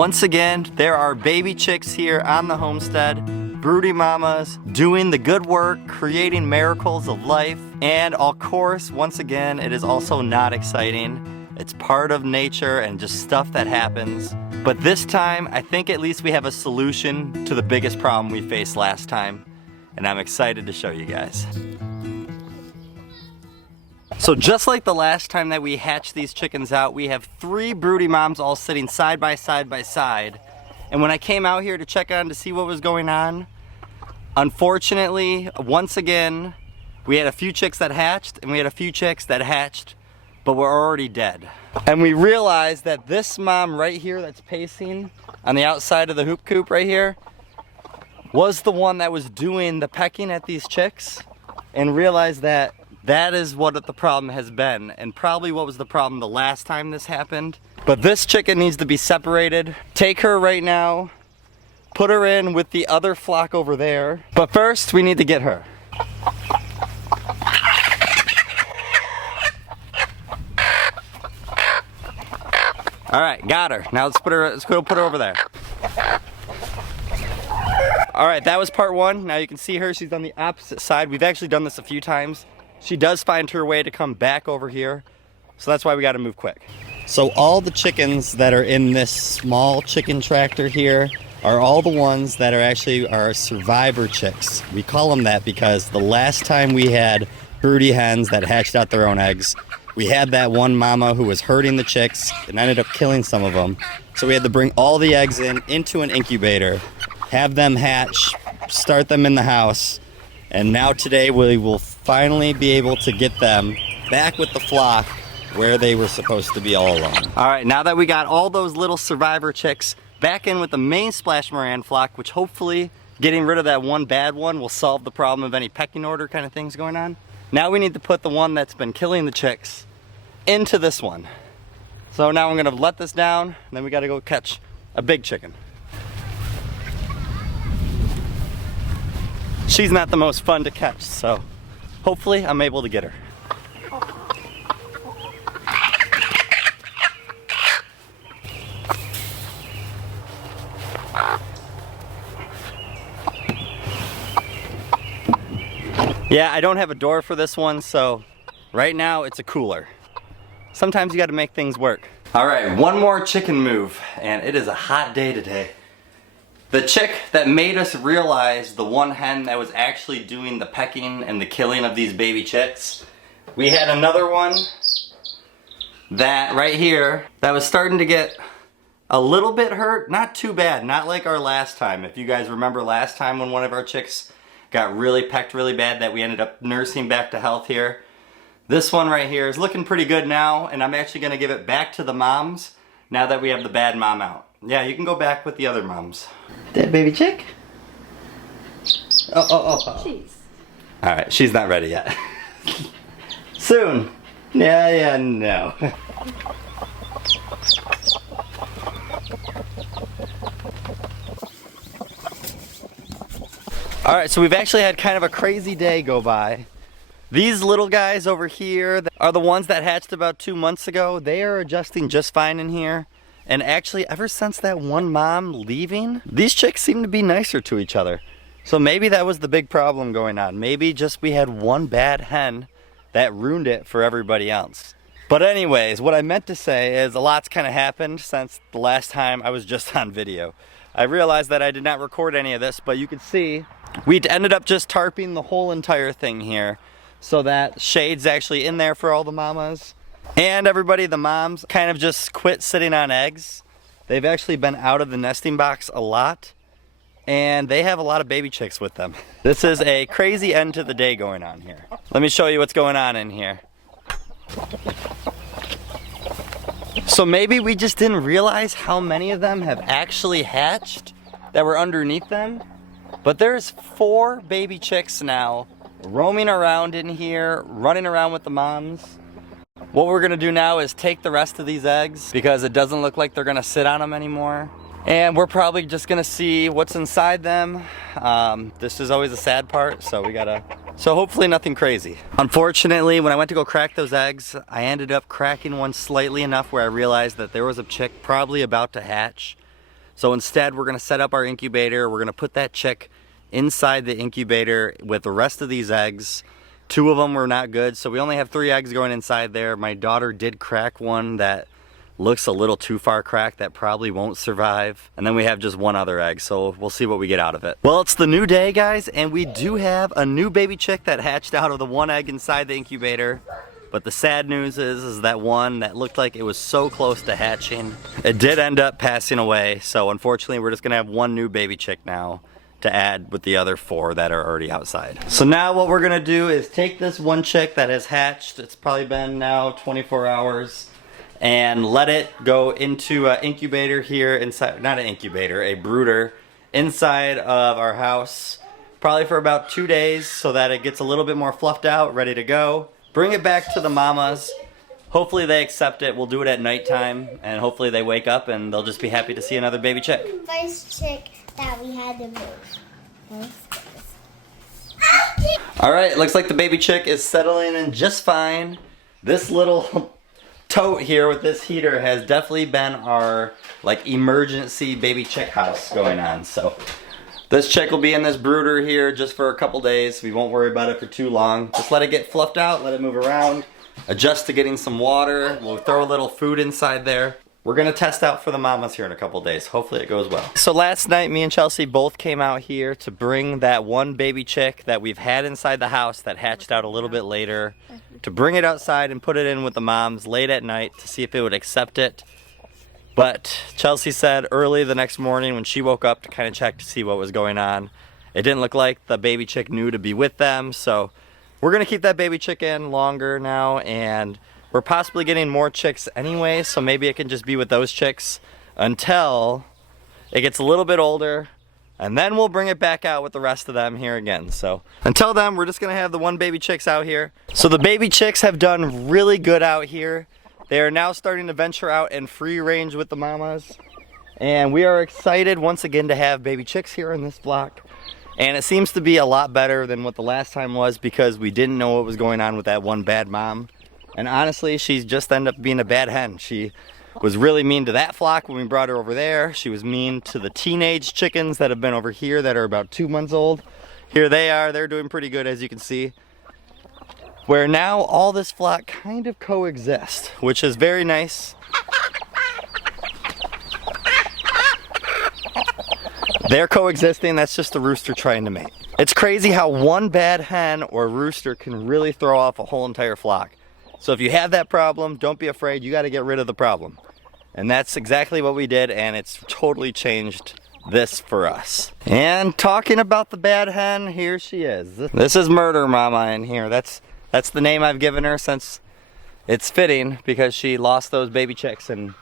Once again, there are baby chicks here on the homestead, broody mamas, doing the good work, creating miracles of life. And of course, once again, it is also not exciting. It's part of nature and just stuff that happens. But this time, I think at least we have a solution to the biggest problem we faced last time. And I'm excited to show you guys. So just like the last time that we hatched these chickens out, we have 3 broody moms all sitting side by side by side. And when I came out here to check on to see what was going on, unfortunately, once again, we had a few chicks that hatched and we had a few chicks that hatched, but were already dead. And we realized that this mom right here that's pacing on the outside of the hoop coop right here was the one that was doing the pecking at these chicks, and realized that that is what the problem has been, and probably what was the problem the last time this happened. But this chicken needs to be separated. Take her right now, put her in with the other flock over there. But first, we need to get her. All right, got her. Now let's go put her over there. All right, that was part 1. Now you can see her, she's on the opposite side. We've actually done this a few times. She does find her way to come back over here, so that's why we gotta move quick. So all the chickens that are in this small chicken tractor here are all the ones that are actually our survivor chicks. We call them that because the last time we had broody hens that hatched out their own eggs, we had that one mama who was hurting the chicks and ended up killing some of them. So we had to bring all the eggs into an incubator, have them hatch, start them in the house, and now today we will finally be able to get them back with the flock where they were supposed to be all along. All right, now that we got all those little survivor chicks back in with the main Splash Moran flock, which hopefully getting rid of that one bad one will solve the problem of any pecking order kind of things going on. Now we need to put the one that's been killing the chicks into this one. So now I'm gonna let this down, and then we gotta go catch a big chicken. She's not the most fun to catch, so hopefully I'm able to get her. Yeah, I don't have a door for this one, so right now it's a cooler. Sometimes you gotta make things work. All right, one more chicken move, and it is a hot day today. The chick that made us realize the one hen that was actually doing the pecking and the killing of these baby chicks, we had another one that right here that was starting to get a little bit hurt. Not too bad, not like our last time. If you guys remember last time when one of our chicks got really pecked really bad that we ended up nursing back to health here. This one right here is looking pretty good now, and I'm actually gonna give it back to the moms now that we have the bad mom out. Yeah, you can go back with the other moms. Dead baby chick? Oh. Jeez. All right, she's not ready yet. Soon. Yeah, no. All right, so we've actually had kind of a crazy day go by. These little guys over here are the ones that hatched about 2 months ago. They are adjusting just fine in here. And actually, ever since that one mom leaving, these chicks seem to be nicer to each other. So maybe that was the big problem going on. Maybe just we had one bad hen that ruined it for everybody else. But anyways, what I meant to say is a lot's kind of happened since the last time I was just on video. I realized that I did not record any of this, but you can see we ended up just tarping the whole entire thing here so that shade's actually in there for all the mamas. And everybody, the moms kind of just quit sitting on eggs. They've actually been out of the nesting box a lot, and they have a lot of baby chicks with them. This is a crazy end to the day going on here. Let me show you what's going on in here. So maybe we just didn't realize how many of them have actually hatched that were underneath them. But there's 4 baby chicks now roaming around in here, running around with the moms. What we're gonna do now is take the rest of these eggs because it doesn't look like they're gonna sit on them anymore. And we're probably just gonna see what's inside them. This is always a sad part, so hopefully nothing crazy. Unfortunately, when I went to go crack those eggs, I ended up cracking one slightly enough where I realized that there was a chick probably about to hatch. So instead, we're gonna set up our incubator. We're gonna put that chick inside the incubator with the rest of these eggs. 2 of them were not good, so we only have 3 eggs going inside there. My daughter did crack one that looks a little too far cracked, that probably won't survive. And then we have just 1 other egg, so we'll see what we get out of it. Well, it's the new day, guys, and we do have a new baby chick that hatched out of the 1 egg inside the incubator. But the sad news is that one that looked like it was so close to hatching, it did end up passing away. So unfortunately, we're just gonna have 1 new baby chick now to add with the other 4 that are already outside. So now what we're gonna do is take this 1 chick that has hatched, it's probably been now 24 hours, and let it go into an incubator here inside, not an incubator, a brooder inside of our house, probably for about 2 days so that it gets a little bit more fluffed out, ready to go. Bring it back to the mamas. Hopefully they accept it. We'll do it at nighttime, and hopefully they wake up and they'll just be happy to see another baby chick. First chick that we had to move. All right, looks like the baby chick is settling in just fine. This little tote here with this heater has definitely been our like emergency baby chick house going on. So this chick will be in this brooder here just for a couple days. We won't worry about it for too long. Just let it get fluffed out, let it move around, adjust to getting some water. We'll throw a little food inside there. We're gonna test out for the mamas here in a couple days. Hopefully it goes well. So last night, me and Chelsea both came out here to bring that 1 baby chick that we've had inside the house that hatched out a little bit later, to bring it outside and put it in with the moms late at night to see if it would accept it. But Chelsea said early the next morning when she woke up to kind of check to see what was going on, it didn't look like the baby chick knew to be with them. So we're gonna keep that baby chick in longer now, and we're possibly getting more chicks anyway, so maybe it can just be with those chicks until it gets a little bit older, and then we'll bring it back out with the rest of them here again. So until then, we're just gonna have the 1 baby chicks out here. So the baby chicks have done really good out here. They are now starting to venture out in free range with the mamas. And we are excited once again to have baby chicks here in this flock. And it seems to be a lot better than what the last time was, because we didn't know what was going on with that 1 bad mom. And honestly, she's just ended up being a bad hen. She was really mean to that flock when we brought her over there. She was mean to the teenage chickens that have been over here that are about 2 months old. Here they are, they're doing pretty good, as you can see. Where now all this flock kind of coexist, which is very nice. They're coexisting, that's just a rooster trying to mate. It's crazy how 1 bad hen or rooster can really throw off a whole entire flock. So if you have that problem, don't be afraid, you gotta get rid of the problem. And that's exactly what we did, and it's totally changed this for us. And talking about the bad hen, here she is. This is Murder Mama in here. That's the name I've given her, since it's fitting, because she lost those baby chicks and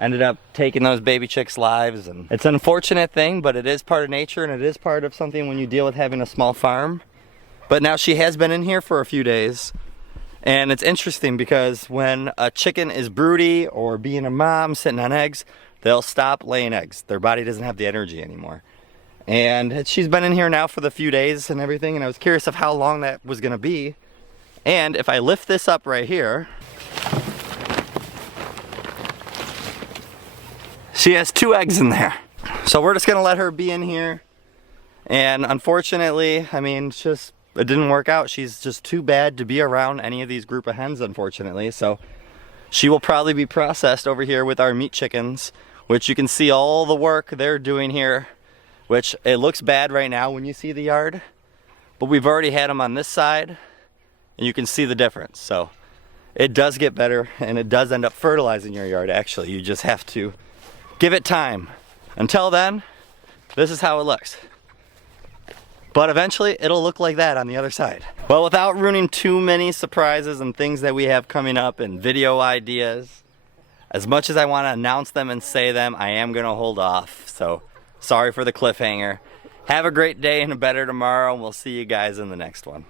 ended up taking those baby chicks' lives. And it's an unfortunate thing, but it is part of nature, and it is part of something when you deal with having a small farm. But now she has been in here for a few days. And it's interesting because when a chicken is broody or being a mom sitting on eggs, they'll stop laying eggs. Their body doesn't have the energy anymore. And she's been in here now for the few days and everything, and I was curious of how long that was gonna be. And if I lift this up right here, she has 2 eggs in there. So we're just gonna let her be in here. And unfortunately, I mean, it didn't work out. She's just too bad to be around any of these group of hens, unfortunately. So she will probably be processed over here with our meat chickens, which you can see all the work they're doing here, which it looks bad right now when you see the yard, but we've already had them on this side, and you can see the difference. So it does get better, and it does end up fertilizing your yard, actually. You just have to give it time. Until then, this is how it looks. But eventually, it'll look like that on the other side. Well, without ruining too many surprises and things that we have coming up and video ideas, as much as I want to announce them and say them, I am going to hold off. So, sorry for the cliffhanger. Have a great day and a better tomorrow, and we'll see you guys in the next one.